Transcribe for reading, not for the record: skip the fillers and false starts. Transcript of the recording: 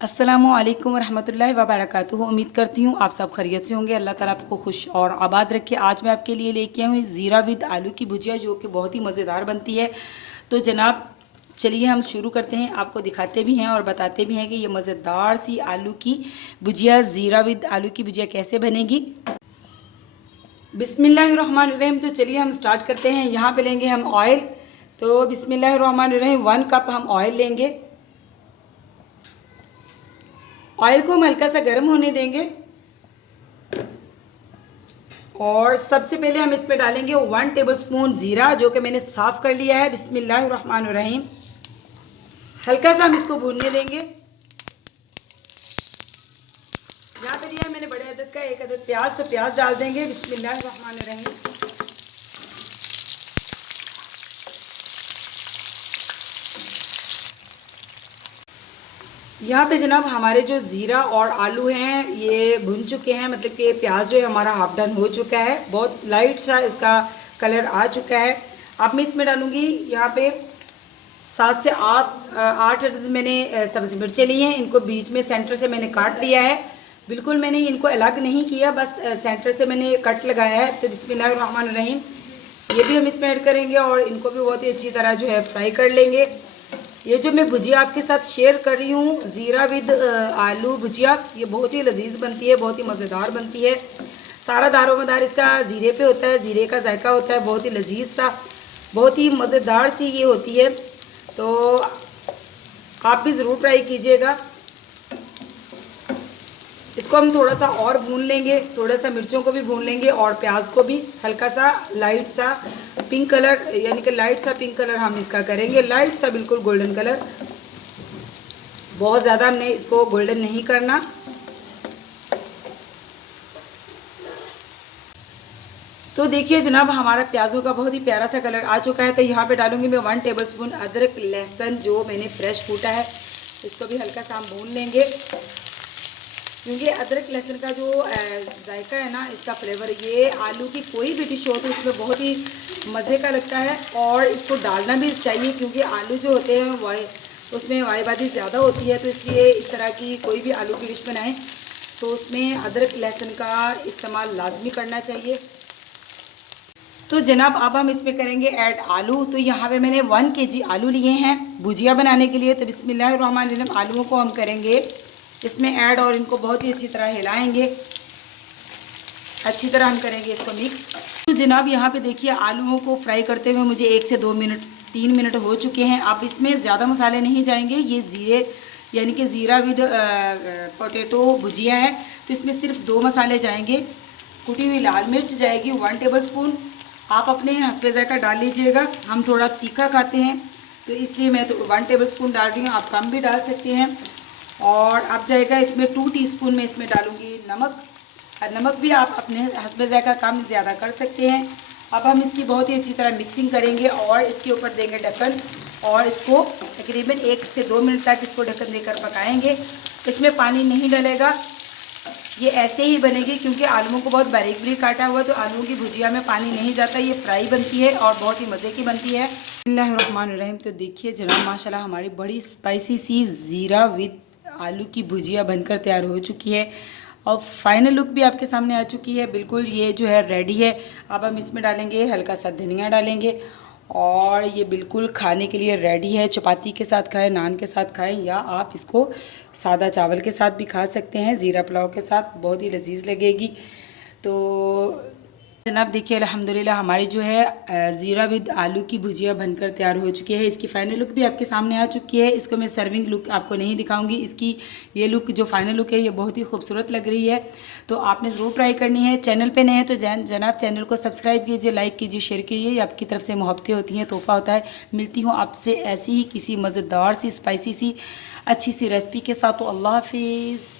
अस्सलामुअलैकुम वरहमतुल्लाहि वबरकातुहू। उम्मीद करती हूँ आप सब खैरियत से होंगे। अल्लाह ताला आपको खुश और आबाद रखे। आज मैं आपके लिए लेके आई हूँ ज़ीरा विद आलू की भुजिया, जो कि बहुत ही मज़ेदार बनती है। तो जनाब चलिए हम शुरू करते हैं। आपको दिखाते भी हैं और बताते भी हैं कि ये मज़ेदार सी आलू की भुजिया, ज़ीरा विद आलू की भुजिया कैसे बनेगी। बिस्मिल्लाहिर्रहमानिर्रहीम। तो चलिए हम स्टार्ट करते हैं। यहाँ पे लेंगे हम ऑयल। तो बिस्मिल्लाहिर्रहमानिर्रहीम 1 कप हम ऑयल लेंगे। ऑयल को हम हल्का सा गर्म होने देंगे और सबसे पहले हम इसमें डालेंगे 1 टेबलस्पून ज़ीरा, जो कि मैंने साफ़ कर लिया है। बिस्मिल्लाहिर्रहमानिर्रहीम। हल्का सा हम इसको भूनने देंगे। यहाँ पे लिया मैंने बड़े अदद का 1 अदद प्याज, तो प्याज डाल देंगे। बिस्मिल्लाहिर्रहमानिर्रहीम। यहाँ पे जनाब हमारे जो ज़ीरा और आलू हैं ये भुन चुके हैं, मतलब कि प्याज जो है हमारा हाफ डन हो चुका है। बहुत लाइट सा इसका कलर आ चुका है। अब मैं इसमें डालूँगी यहाँ पे 7 से 8 अदद मैंने सब्ज़ी मिर्चें ली हैं। इनको बीच में सेंटर से मैंने काट लिया है। बिल्कुल मैंने इनको अलग नहीं किया, बस सेंटर से मैंने कट लगाया है। तो बिस्मिल्लाहिर्रहमानिर्रहीम ये भी हम इसमें ऐड करेंगे और इनको भी बहुत ही अच्छी तरह जो है फ्राई कर लेंगे। ये जो मैं भुजिया आपके साथ शेयर कर रही हूँ, ज़ीरा विद आलू भुजिया, ये बहुत ही लजीज बनती है, बहुत ही मज़ेदार बनती है। सारा दारोमदार इसका ज़ीरे पे होता है, ज़ीरे का जायका होता है, बहुत ही लजीज सा, बहुत ही मज़ेदार सी ये होती है। तो आप भी ज़रूर ट्राई कीजिएगा। इसको हम थोड़ा सा और भून लेंगे, थोड़ा सा मिर्चों को भी भून लेंगे और प्याज को भी हल्का सा लाइट सा पिंक कलर, यानी कि लाइट सा पिंक कलर हम इसका करेंगे, लाइट सा बिल्कुल गोल्डन कलर। बहुत ज़्यादा हमने इसको गोल्डन नहीं करना। तो देखिए जनाब हमारा प्याज़ों का बहुत ही प्यारा सा कलर आ चुका है। तो यहाँ पे डालूंगी मैं 1 टेबलस्पून अदरक लहसुन जो मैंने फ्रेश कूटा है। इसको भी हल्का सा हम भून लेंगे, क्योंकि अदरक लहसुन का जो जायका है ना, इसका फ्लेवर ये आलू की कोई भी डिश हो तो इसमें बहुत ही मज़े का लगता है। और इसको डालना भी चाहिए, क्योंकि आलू जो होते हैं उसमें वाईबादी ज़्यादा होती है। तो इसलिए इस तरह की कोई भी आलू की डिश बनाएं तो उसमें अदरक लहसुन का इस्तेमाल लाजमी करना चाहिए। तो जनाब अब हम इसमें करेंगे ऐड आलू। तो यहाँ पे मैंने 1 kg आलू लिए हैं भुजिया बनाने के लिए। तो बिस्मिल्लाहिर्रहमानिर्रहीम आलूओं को हम करेंगे इसमें ऐड और इनको बहुत ही अच्छी तरह हिलाएंगे। अच्छी तरह हम करेंगे इसको मिक्स। तो जनाब यहाँ पे देखिए आलूओं को फ्राई करते हुए मुझे 1 से 2 मिनट 3 मिनट हो चुके हैं। अब इसमें ज़्यादा मसाले नहीं जाएंगे। ये ज़ीरे यानी कि ज़ीरा विद पोटैटो भुजिया है, तो इसमें सिर्फ 2 मसाले जाएंगे। कुटी हुई लाल मिर्च जाएगी 1 टेबलस्पून। आप अपने हस्बे ज़ायका डाल लीजिएगा, हम थोड़ा तीखा खाते हैं तो इसलिए मैं तो 1 टेबलस्पून डाल रही हूँ, आप कम भी डाल सकते हैं। और अब जाएगा इसमें 2 टीस्पून में इसमें डालूँगी नमक। नमक भी आप अपने हस्बे ज़ायका कम ज़्यादा कर सकते हैं। अब हम इसकी बहुत ही अच्छी तरह मिक्सिंग करेंगे और इसके ऊपर देंगे ढक्कन और इसको तकरीबन 1 से 2 मिनट तक इसको ढक्कन देकर पकाएंगे। इसमें पानी नहीं डलेगा, ये ऐसे ही बनेगी, क्योंकि आलूओं को बहुत बारीक बारीक काटा हुआ, तो आलूओं की भुजिया में पानी नहीं जाता। ये फ्राई बनती है और बहुत ही मज़े की बनती है। बिस्मिल्लाहिर्रहमानिर्रहीम। तो देखिए जनाब माशाल्लाह हमारी बड़ी स्पाइसी सी ज़ीरा विद आलू की भुजिया बनकर तैयार हो चुकी है और फाइनल लुक भी आपके सामने आ चुकी है। बिल्कुल ये जो है रेडी है। अब हम इसमें डालेंगे हल्का सा धनिया डालेंगे और ये बिल्कुल खाने के लिए रेडी है। चपाती के साथ खाएं, नान के साथ खाएं, या आप इसको सादा चावल के साथ भी खा सकते हैं, ज़ीरा पुलाव के साथ बहुत ही लजीज लगेगी। तो जनाब देखिए अल्हम्दुलिल्लाह हमारी जो है ज़ीरा विद आलू की भुजिया बनकर तैयार हो चुकी है। इसकी फ़ाइनल लुक भी आपके सामने आ चुकी है। इसको मैं सर्विंग लुक आपको नहीं दिखाऊंगी, इसकी ये लुक जो फाइनल लुक है ये बहुत ही खूबसूरत लग रही है। तो आपने ज़रूर ट्राई करनी है। चैनल पे नए हैं तो जनाब चैनल को सब्सक्राइब कीजिए, लाइक कीजिए, शेयर कीजिए। ये आपकी तरफ से मोहब्बतें होती हैं, तोहफ़ा होता है। मिलती हूँ आपसे ऐसी ही किसी मज़ेदार सी स्पाइसी सी अच्छी सी रेसिपी के साथ। तो अल्लाह हाफिज़।